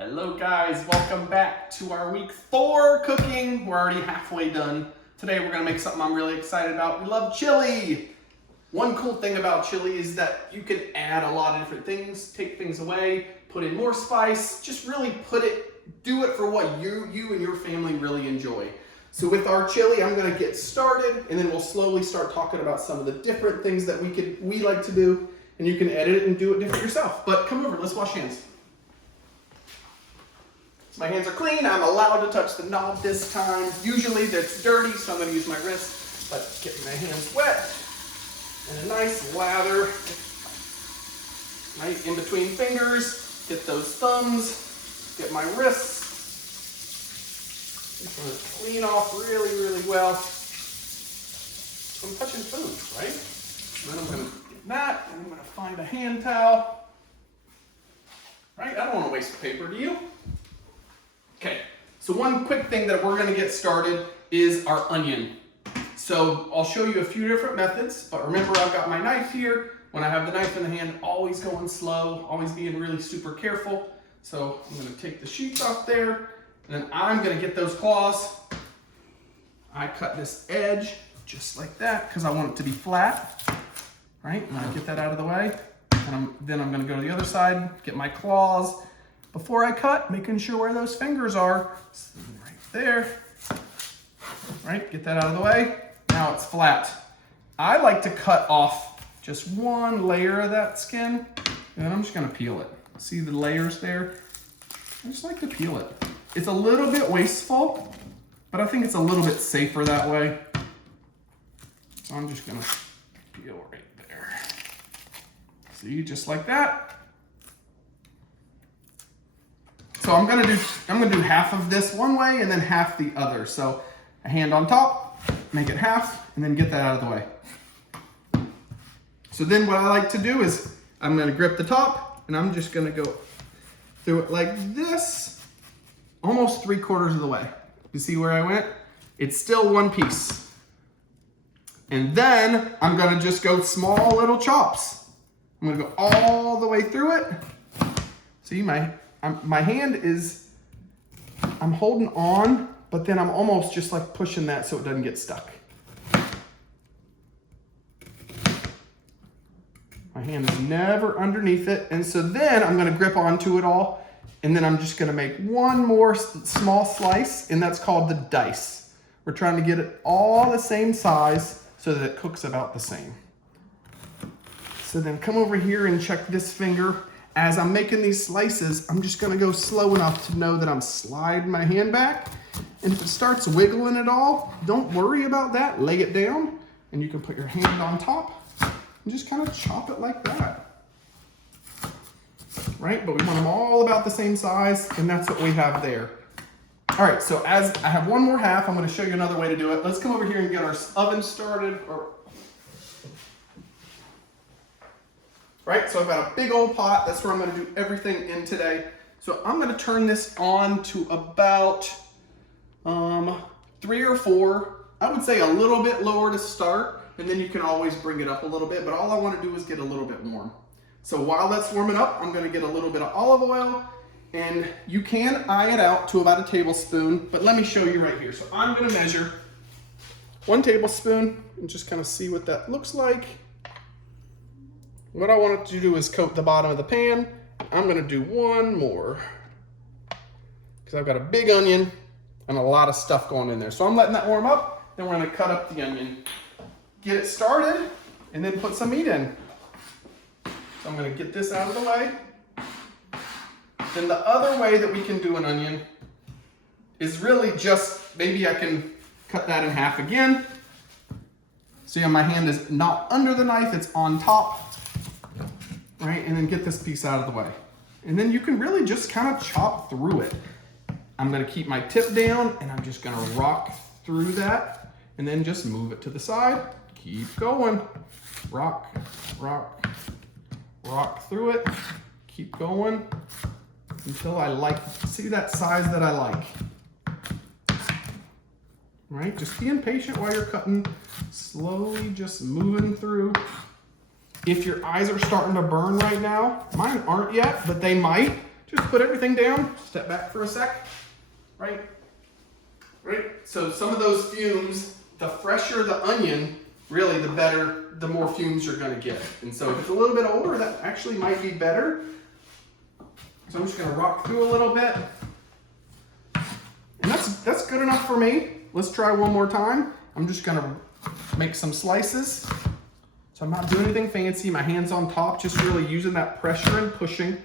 Hello guys, welcome back to our week 4 cooking. We're already halfway done. Today we're gonna make something I'm really excited about. We love chili. One cool thing about chili is that you can add a lot of different things, take things away, put in more spice, just really do it for what you and your family really enjoy. So with our chili, I'm gonna get started and then we'll slowly start talking about some of the different things that we like to do, and you can edit it and do it different yourself. But come over, let's wash hands. My hands are clean. I'm allowed to touch the knob this time. Usually that's dirty, so I'm going to use my wrist, but get my hands wet and a nice lather right in between fingers. Get those thumbs, get my wrists. Just want to clean off really well. I'm touching food, right? Then I'm going to get that, and I'm going to find a hand towel. Right? I don't want to waste paper, do you? Okay, so one quick thing that we're gonna get started is our onion. So I'll show you a few different methods, but remember I've got my knife here. When I have the knife in the hand, always going slow, always being really super careful. So I'm gonna take the sheets off there, and then I'm gonna get those claws. I cut this edge just like that, because I want it to be flat, right? And I get that out of the way. And then I'm gonna go to the other side, get my claws. Before I cut, making sure where those fingers are, so right there, right? Get that out of the way. Now it's flat. I like to cut off just one layer of that skin, and then I'm just gonna peel it. See the layers there? I just like to peel it. It's a little bit wasteful, but I think it's a little bit safer that way. So I'm just gonna peel right there. See, just like that. So I'm gonna do half of this one way and then half the other. So a hand on top, make it half, and then get that out of the way. So then what I like to do is I'm gonna grip the top and I'm just gonna go through it like this, almost 3/4 of the way. You see where I went? It's still one piece. And then I'm gonna just go small little chops. I'm gonna go all the way through it. See, my hand is, I'm holding on, but then I'm almost just like pushing that so it doesn't get stuck. My hand is never underneath it. And so then I'm gonna grip onto it all, and then I'm just gonna make one more small slice, and that's called the dice. We're trying to get it all the same size so that it cooks about the same. So then come over here and check this finger. As I'm making these slices, I'm just gonna go slow enough to know that I'm sliding my hand back. And if it starts wiggling at all, don't worry about that. Lay it down, and you can put your hand on top and just kind of chop it like that. Right, but we want them all about the same size, and that's what we have there. All right, so as I have one more half, I'm gonna show you another way to do it. Let's come over here and get our oven started. Right, so I've got a big old pot. That's where I'm gonna do everything in today. So I'm gonna turn this on to about 3 or 4. I would say a little bit lower to start, and then you can always bring it up a little bit, but all I wanna do is get a little bit warm. So while that's warming up, I'm gonna get a little bit of olive oil, and you can eye it out to about a tablespoon, but let me show you right here. So I'm gonna measure 1 tablespoon and just kind of see what that looks like. What I want to do is coat the bottom of the pan. I'm gonna do one more because I've got a big onion and a lot of stuff going in there. So I'm letting that warm up, then we're gonna cut up the onion. Get it started, and then put some meat in. So I'm gonna get this out of the way. Then the other way that we can do an onion is really just, maybe I can cut that in half again. See how my hand is not under the knife, it's on top. Right, and then get this piece out of the way. And then you can really just kind of chop through it. I'm gonna keep my tip down, and I'm just gonna rock through that, and then just move it to the side. Keep going. Rock, rock, rock through it. Keep going until I see that size that I like. Right, just being patient while you're cutting, slowly just moving through. If your eyes are starting to burn right now, mine aren't yet, but they might. just put everything down, step back for a sec, right? Right? So some of those fumes, the fresher the onion, really the better, the more fumes you're gonna get. And so if it's a little bit older, that actually might be better. So I'm just gonna rock through a little bit. And that's good enough for me. Let's try one more time. I'm just gonna make some slices. So I'm not doing anything fancy. My hand's on top, just really using that pressure and pushing.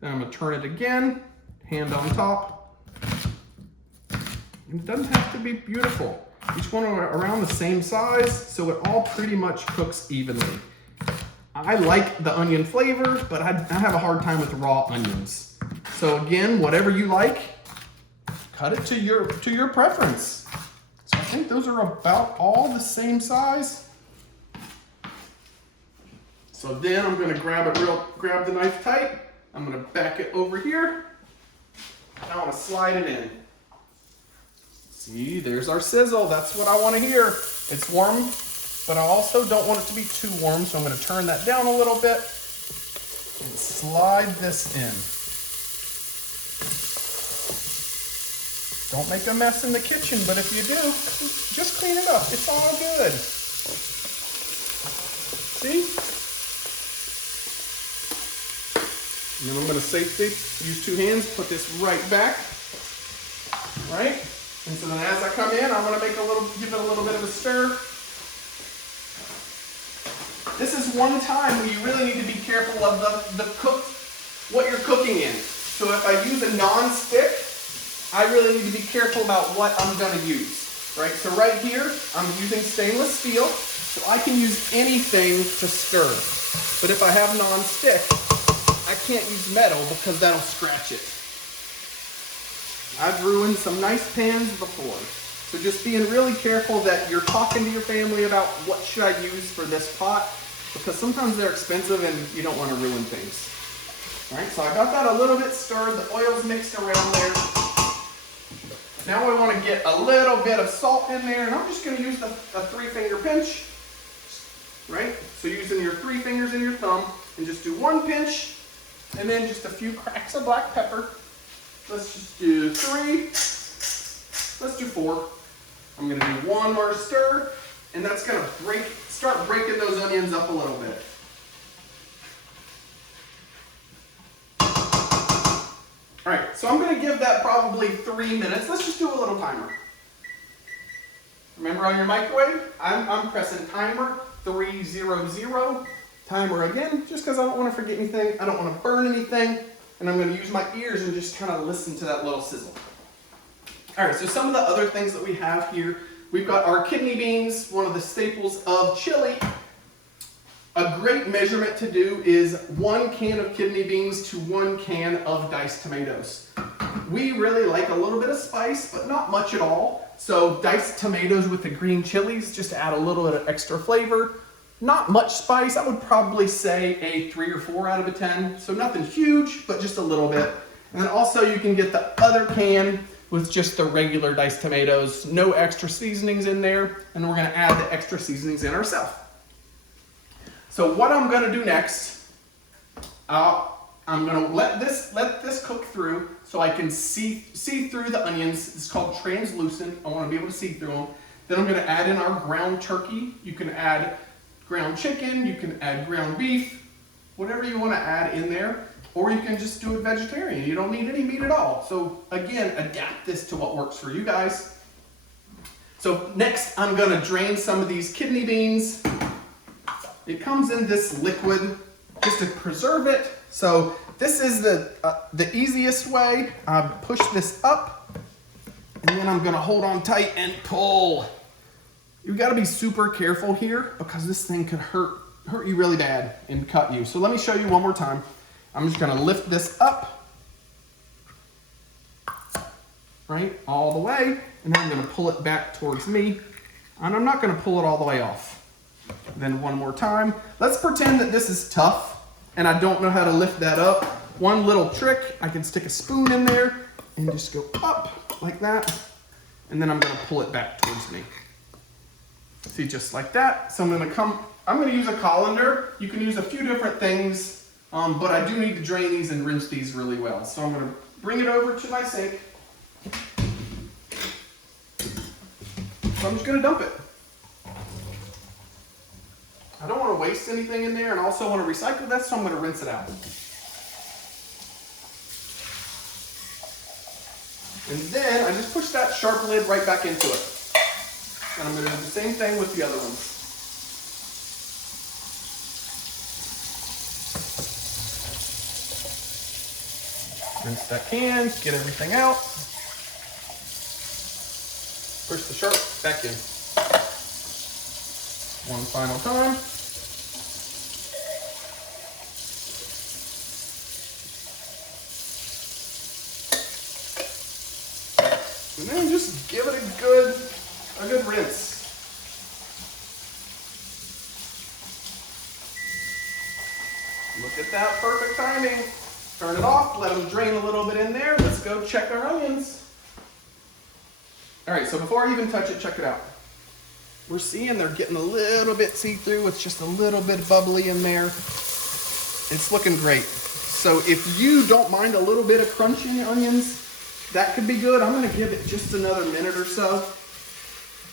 Then I'm gonna turn it again, hand on top. And it doesn't have to be beautiful. Each one are around the same size, so it all pretty much cooks evenly. I like the onion flavor, but I have a hard time with raw onions. So again, whatever you like, cut it to your preference. So I think those are about all the same size. So then I'm gonna grab the knife tight. I'm gonna back it over here. And I wanna slide it in. See, there's our sizzle. That's what I wanna hear. It's warm, but I also don't want it to be too warm, so I'm gonna turn that down a little bit and slide this in. Don't make a mess in the kitchen, but if you do, just clean it up. It's all good. See? And then I'm gonna safely use two hands, put this right back, right? And so then as I come in, I'm gonna give it a little bit of a stir. This is one time where you really need to be careful of what you're cooking in. So if I use a non-stick, I really need to be careful about what I'm gonna use, right? So right here, I'm using stainless steel, so I can use anything to stir. But if I have non-stick, I can't use metal because that'll scratch it. I've ruined some nice pans before. So just being really careful that you're talking to your family about what should I use for this pot, because sometimes they're expensive and you don't want to ruin things. All right, so I got that a little bit stirred, the oil's mixed around there. Now I want to get a little bit of salt in there, and I'm just going to use a 3-finger pinch, right? So using your 3 fingers and your thumb, and just do 1 pinch, and then just a few cracks of black pepper. Let's just do 3, let's do 4. I'm going to do 1 more stir, and that's going to start breaking those onions up a little bit. All right, so I'm going to give that probably 3 minutes. Let's just do a little timer. Remember on your microwave, I'm pressing timer 300. Timer again, just because I don't want to forget anything. I don't want to burn anything. And I'm going to use my ears and just kind of listen to that little sizzle. All right, so some of the other things that we have here, we've got our kidney beans, one of the staples of chili. A great measurement to do is 1 can of kidney beans to 1 can of diced tomatoes. We really like a little bit of spice, but not much at all. So diced tomatoes with the green chilies just to add a little bit of extra flavor. Not much spice. I would probably say a 3 or 4 out of 10. So nothing huge, but just a little bit. And then also you can get the other can with just the regular diced tomatoes. No extra seasonings in there. And we're going to add the extra seasonings in ourselves. So what I'm going to do next, I'm going to let this cook through so I can see through the onions. It's called translucent. I want to be able to see through them. Then I'm going to add in our ground turkey. You can add ground chicken, you can add ground beef, whatever you want to add in there, or you can just do it vegetarian. You don't need any meat at all. So again, adapt this to what works for you guys. So next, I'm going to drain some of these kidney beans. It comes in this liquid just to preserve it. So this is the easiest way. I push this up, and then I'm going to hold on tight and pull. You've got to be super careful here because this thing could hurt you really bad and cut you. So let me show you one more time. I'm just going to lift this up, right, all the way, and then I'm going to pull it back towards me, and I'm not going to pull it all the way off. Then one more time. Let's pretend that this is tough and I don't know how to lift that up. One little trick, I can stick a spoon in there and just go up like that, and then I'm going to pull it back towards me. See, just like that. So I'm going to use a colander. You can use a few different things. but I do need to drain these and rinse these really well. So I'm gonna bring it over to my sink. So I'm just gonna dump it. I don't want to waste anything in there, and also want to recycle that, so I'm going to rinse it out. And then I just push that sharp lid right back into it. And I'm going to do the same thing with the other ones. Rinse that can, get everything out. Push the sharp back in. One final time. And then just give it a good rinse. Look at that, perfect timing. Turn it off, let them drain a little bit in there. Let's go check our onions. All right, so before I even touch it, check it out. We're seeing they're getting a little bit see-through. It's just a little bit bubbly in there. It's looking great. So if you don't mind a little bit of crunch in your onions, that could be good. I'm gonna give it just another minute or so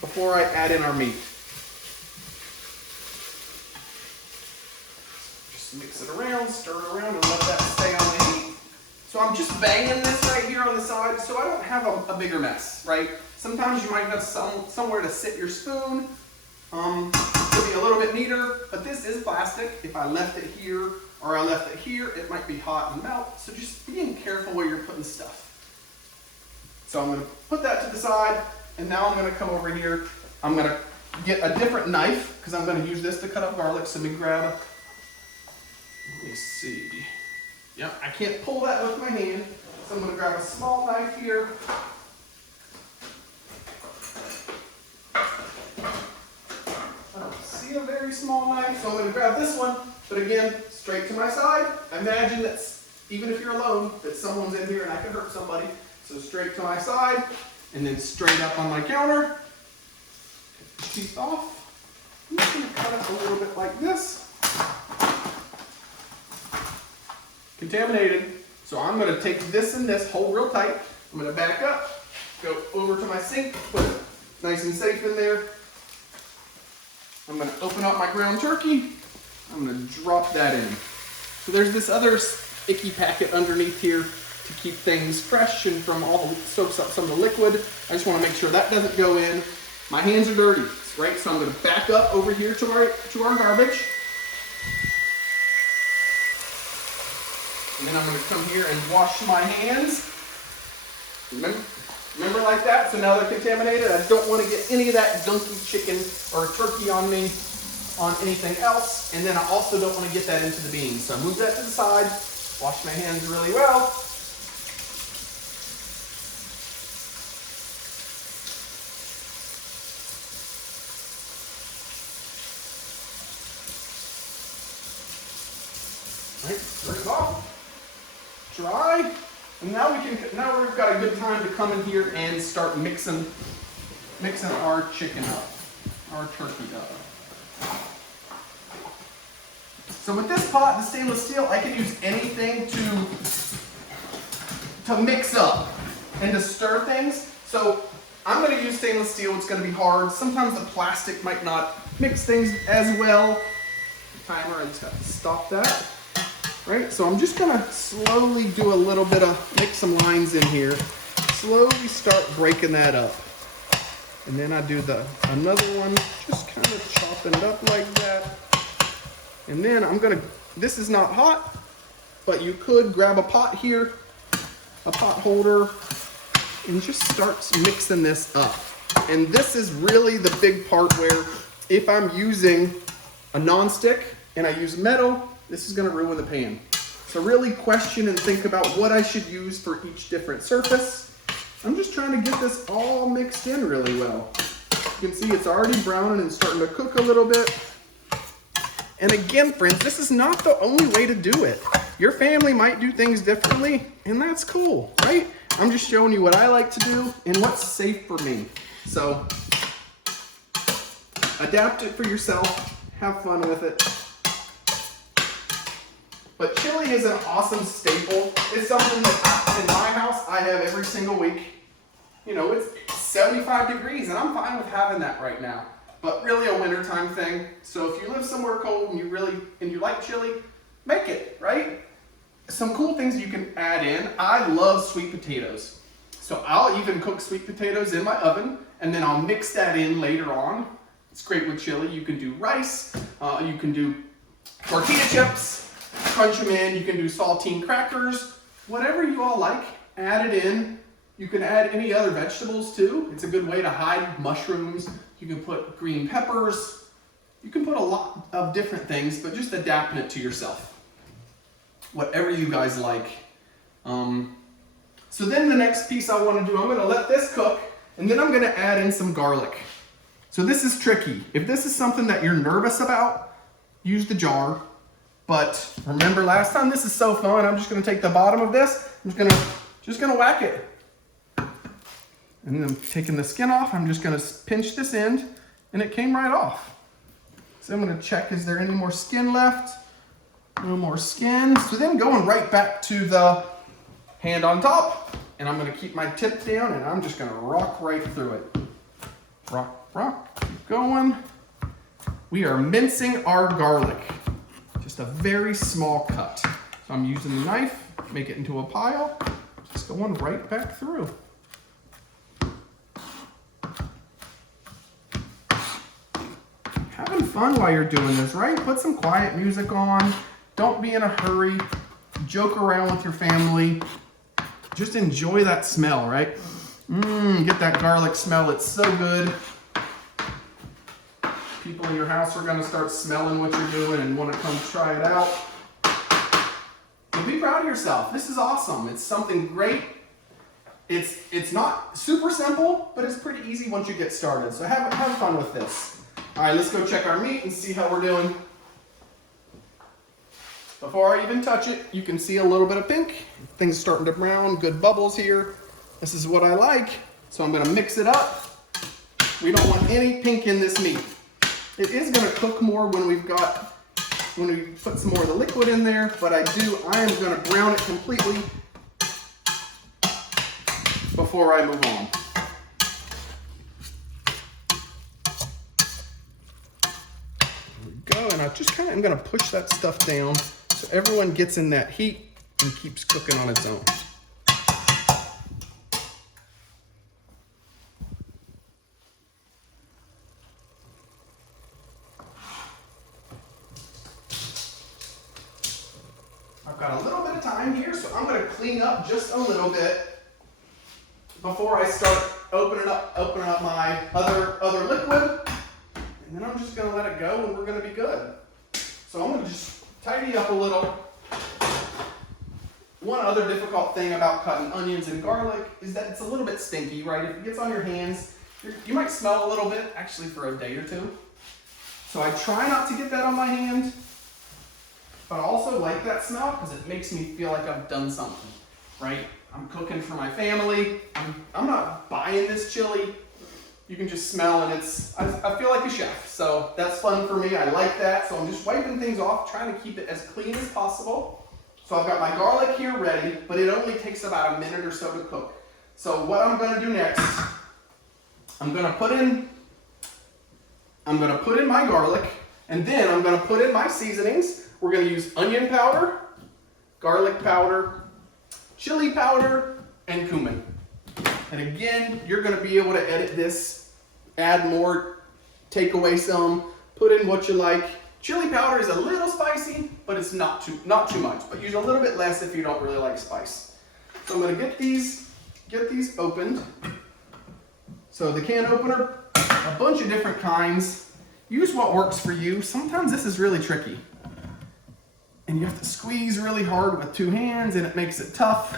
before I add in our meat. Just mix it around, stir it around, and let that stay on the heat. So I'm just banging this right here on the side so I don't have a bigger mess, right? Sometimes you might have somewhere to sit your spoon. It'll be a little bit neater, but this is plastic. If I left it here or I left it here, it might be hot and melt. So just being careful where you're putting stuff. So I'm gonna put that to the side, and now I'm gonna come over here. I'm gonna get a different knife, because I'm gonna use this to cut up garlic. So let me grab, let me see. Yep, I can't pull that with my hand. So I'm gonna grab a small knife here. I don't see a very small knife, so I'm gonna grab this one. But again, straight to my side. Imagine that even if you're alone, that someone's in here and I could hurt somebody. So straight to my side, and then straight up on my counter. Take this piece off. I'm just gonna cut it a little bit like this. Contaminated. So I'm gonna take this and this, hold real tight. I'm gonna back up, go over to my sink, put it nice and safe in there. I'm gonna open up my ground turkey. I'm gonna drop that in. So there's this other icky packet underneath here to keep things fresh and from all the soaks up some of the liquid. I just want to make sure that doesn't go in. My hands are dirty, right? So I'm going to back up over here to our garbage. And then I'm going to come here and wash my hands. Remember like that? So now they're contaminated. I don't want to get any of that gunky chicken or turkey on me, on anything else. And then I also don't want to get that into the beans. So I move that to the side, wash my hands really well. Right, turn it off, dry, and now we've got a good time to come in here and start mixing our chicken up, our turkey up. So with this pot, the stainless steel, I can use anything to mix up and to stir things. So I'm going to use stainless steel. It's going to be hard. Sometimes the plastic might not mix things as well. Timer, I just got to stop that. Right, so I'm just gonna slowly do a little bit of, make some lines in here. Slowly start breaking that up. And then I do another one, just kind of chopping it up like that. And then this is not hot, but you could grab a pot here, a pot holder, and just start mixing this up. And this is really the big part where if I'm using a nonstick and I use metal, this is going to ruin the pan. So really question and think about what I should use for each different surface. I'm just trying to get this all mixed in really well. You can see it's already browning and starting to cook a little bit. And again, friends, this is not the only way to do it. Your family might do things differently, and that's cool, right? I'm just showing you what I like to do and what's safe for me. So adapt it for yourself. Have fun with it. But chili is an awesome staple. It's something that in my house I have every single week. You know, it's 75 degrees and I'm fine with having that right now. But really a wintertime thing. So if you live somewhere cold and you like chili, make it, right? Some cool things you can add in. I love sweet potatoes. So I'll even cook sweet potatoes in my oven and then I'll mix that in later on. It's great with chili. You can do rice, you can do tortilla chips, crunch them in, you can do saltine crackers, whatever you all like, add it in. You can add any other vegetables too. It's a good way to hide mushrooms. You can put green peppers. You can put a lot of different things, but just adapting it to yourself. Whatever you guys like. So then the next piece I want to do, I'm going to let this cook, and then I'm going to add in some garlic. So this is tricky. If this is something that you're nervous about, use the jar. But remember last time, this is so fun. I'm just going to take the bottom of this. I'm just going to whack it. And then I'm taking the skin off. I'm just going to pinch this end, and it came right off. So I'm going to check, is there any more skin left? No more skin. So then going right back to the hand on top, and I'm going to keep my tip down, and I'm just going to rock right through it. Rock, rock, keep going. We are mincing our garlic. Just a very small cut. So I'm using the knife, make it into a pile, just going right back through. Having fun while you're doing this, right? Put some quiet music on. Don't be in a hurry. Joke around with your family. Just enjoy that smell, right? Get that garlic smell. It's so good. People in your house are going to start smelling what you're doing and want to come try it out. So be proud of yourself. This is awesome. It's something great. It's not super simple, but it's pretty easy once you get started. So have fun with this. All right, let's go check our meat and see how we're doing. Before I even touch it, you can see a little bit of pink. Things starting to brown, good bubbles here. This is what I like. So I'm gonna mix it up. We don't want any pink in this meat. It is gonna cook more when we put some more of the liquid in there, but I am gonna brown it completely before I move on. There we go, and I just kind of am gonna push that stuff down so everyone gets in that heat and keeps cooking on its own. I've got a little bit of time here, so I'm going to clean up just a little bit before I start opening up my other liquid, and then I'm just going to let it go and we're going to be good. So I'm going to just tidy up a little. One other difficult thing about cutting onions and garlic is that it's a little bit stinky, right? If it gets on your hands, you might smell a little bit, actually for a day or two. So I try not to get that on my hand, but I also like that smell because it makes me feel like I've done something, right? I'm cooking for my family. I'm not buying this chili. You can just smell, and I feel like a chef. So that's fun for me. I like that. So I'm just wiping things off, trying to keep it as clean as possible. So I've got my garlic here ready, but it only takes about a minute or so to cook. So what I'm going to do next, I'm going to put in my garlic, and then I'm going to put in my seasonings. We're going to use onion powder, garlic powder, chili powder, and cumin. And again, you're going to be able to edit this, add more, take away some, put in what you like. Chili powder is a little spicy, but it's not too much. But use a little bit less if you don't really like spice. So I'm going to get these opened. So the can opener, a bunch of different kinds. Use what works for you. Sometimes this is really tricky. And you have to squeeze really hard with two hands, and it makes it tough.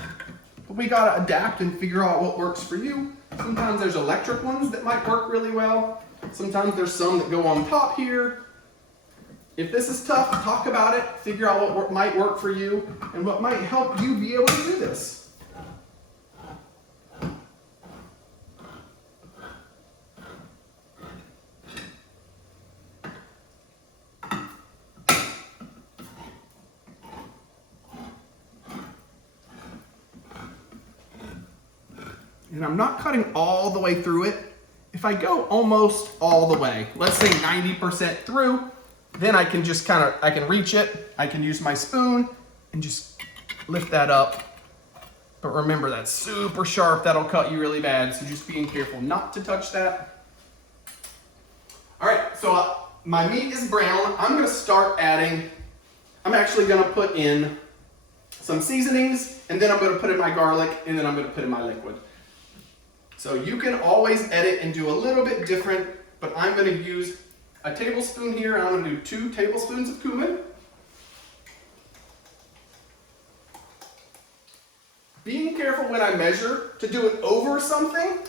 But we got to adapt and figure out what works for you. Sometimes there's electric ones that might work really well. Sometimes there's some that go on top here. If this is tough, talk about it, figure out what might work for you and what might help you be able to do this. And I'm not cutting all the way through it. If I go almost all the way, let's say 90% through, then I can just I can reach it. I can use my spoon and just lift that up. But remember, that's super sharp. That'll cut you really bad. So just being careful not to touch that. All right, so my meat is brown. I'm gonna start adding, I'm actually gonna put in some seasonings, and then I'm gonna put in my garlic, and then I'm gonna put in my liquid. So you can always edit and do a little bit different, but I'm gonna use a tablespoon here, and I'm gonna do 2 tablespoons of cumin. Being careful when I measure to do it over something.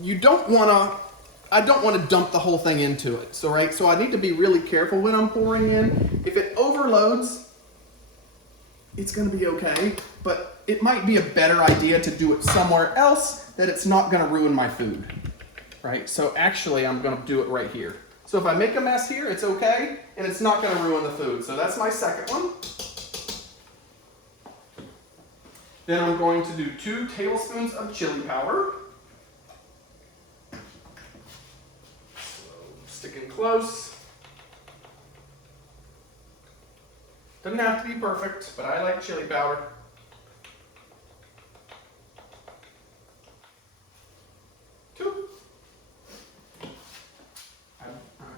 I don't wanna dump the whole thing into it. So I need to be really careful when I'm pouring in. If it overloads, it's gonna be okay, but it might be a better idea to do it somewhere else that it's not gonna ruin my food, right? So actually I'm gonna do it right here. So if I make a mess here, it's okay, and it's not gonna ruin the food. So that's my second one. Then I'm going to do 2 tablespoons of chili powder. So sticking close. Doesn't have to be perfect, but I like chili powder.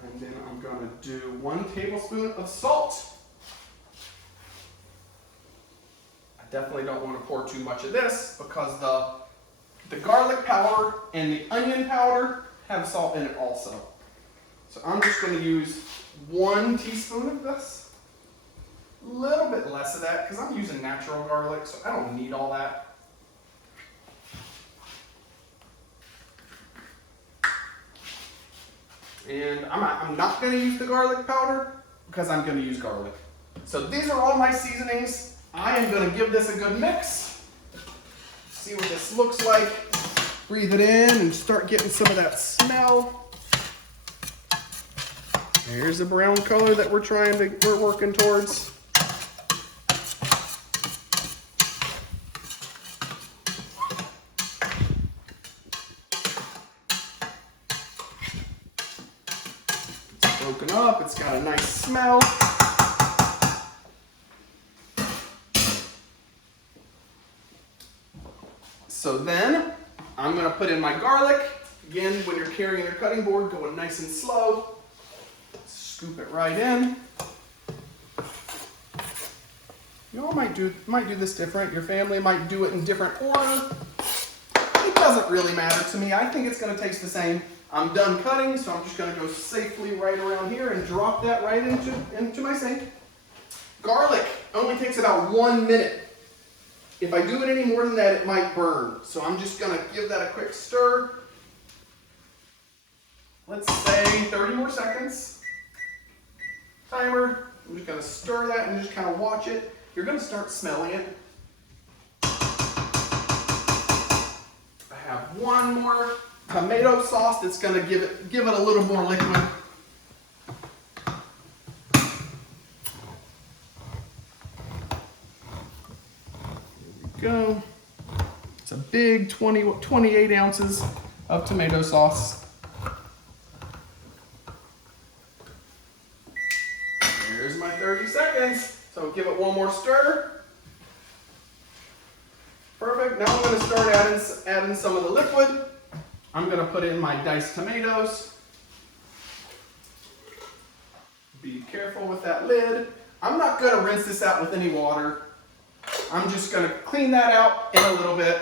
And then I'm going to do 1 tablespoon of salt. I definitely don't want to pour too much of this because the garlic powder and the onion powder have salt in it also. So I'm just going to use 1 teaspoon of this. A little bit less of that because I'm using natural garlic, so I don't need all that. And I'm not going to use the garlic powder because I'm going to use garlic. So these are all my seasonings. I am going to give this a good mix. See what this looks like. Breathe it in and start getting some of that smell. There's the brown color that we're working towards. Broken up, it's got a nice smell. So then I'm going to put in my garlic. Again, when you're carrying your cutting board, going nice and slow. Scoop it right in. You all might do this different. Your family might do it in different order. It doesn't really matter to me. I think it's going to taste the same. I'm done cutting, so I'm just going to go safely right around here and drop that right into my sink. Garlic only takes about 1 minute. If I do it any more than that, it might burn. So I'm just going to give that a quick stir. Let's say 30 more seconds. Timer. I'm just going to stir that and just kind of watch it. You're going to start smelling it. I have 1 more tomato sauce that's going to give it a little more liquid. There we go. It's a big 28 ounces of tomato sauce. There's my 30 seconds. So give it 1 more stir. Perfect. Now I'm going to start adding some of the liquid. I'm going to put in my diced tomatoes. Be careful with that lid. I'm not going to rinse this out with any water. I'm just going to clean that out in a little bit.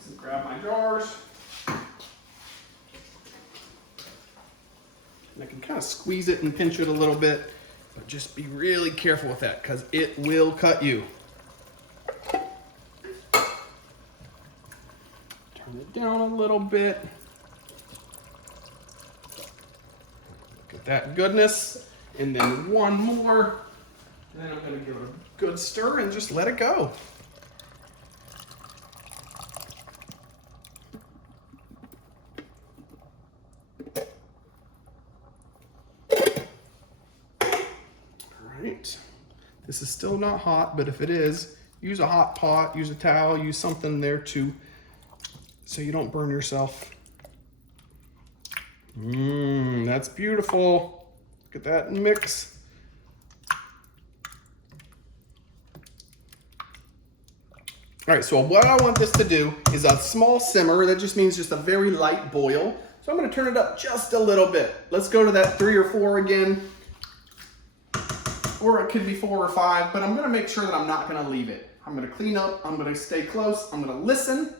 So grab my jars. And I can kind of squeeze it and pinch it a little bit, but just be really careful with that because it will cut you. Turn it down a little bit. Look at that goodness. And then 1 more. And then I'm going to give it a good stir and just let it go. All right. This is still not hot, but if it is, use a hot pot, use a towel, use something there too, so you don't burn yourself. That's beautiful. Look at that mix. All right, so what I want this to do is a small simmer. That just means just a very light boil. So I'm gonna turn it up just a little bit. Let's go to that 3 or 4 again. Or it could be 4 or 5, but I'm gonna make sure that I'm not gonna leave it. I'm gonna clean up, I'm gonna stay close, I'm gonna listen,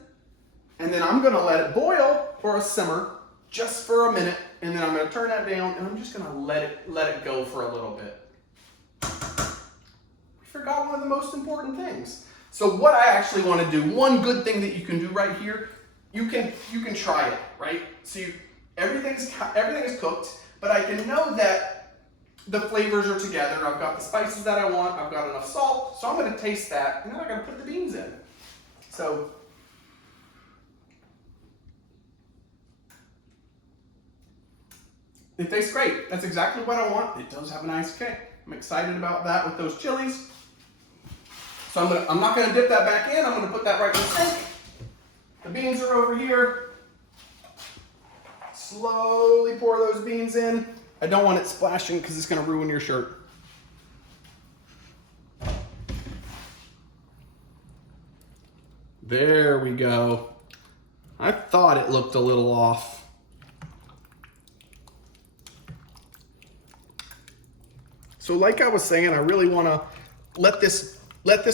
and then I'm gonna let it boil or a simmer just for a minute, and then I'm gonna turn that down and I'm just gonna let it go for a little bit. We forgot one of the most important things. So what I actually wanna do, one good thing that you can do right here, you can try it, right? So everything is cooked, but I can know that the flavors are together. I've got the spices that I want. I've got enough salt. So I'm going to taste that, and then I'm going to put the beans in. So it tastes great. That's exactly what I want. It does have a nice kick. I'm excited about that with those chilies. So I'm not going to dip that back in. I'm going to put that right in the sink. The beans are over here. Slowly pour those beans in. I don't want it splashing because it's going to ruin your shirt. There we go. I thought it looked a little off. So like I was saying, I really want to let this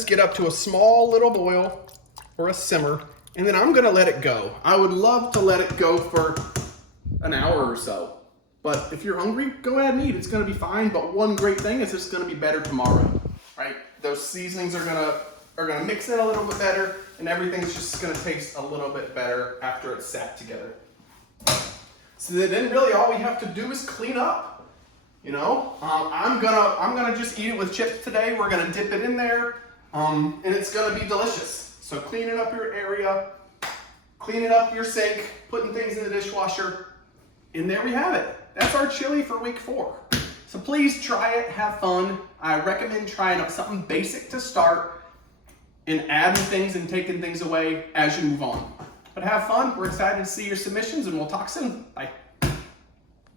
get up to a small little boil or a simmer, and then I'm going to let it go. I would love to let it go for an hour or so. But if you're hungry, go ahead and eat. It's gonna be fine, but one great thing is it's gonna be better tomorrow, right? Those seasonings are gonna mix in a little bit better, and everything's just gonna taste a little bit better after it's sat together. So then really all we have to do is clean up, you know? I'm gonna just eat it with chips today. We're gonna dip it in there, and it's gonna be delicious. So cleaning up your area, cleaning up your sink, putting things in the dishwasher, and there we have it. That's our chili for week 4. So please try it, have fun. I recommend trying out something basic to start and adding things and taking things away as you move on. But have fun. We're excited to see your submissions, and we'll talk soon. Bye.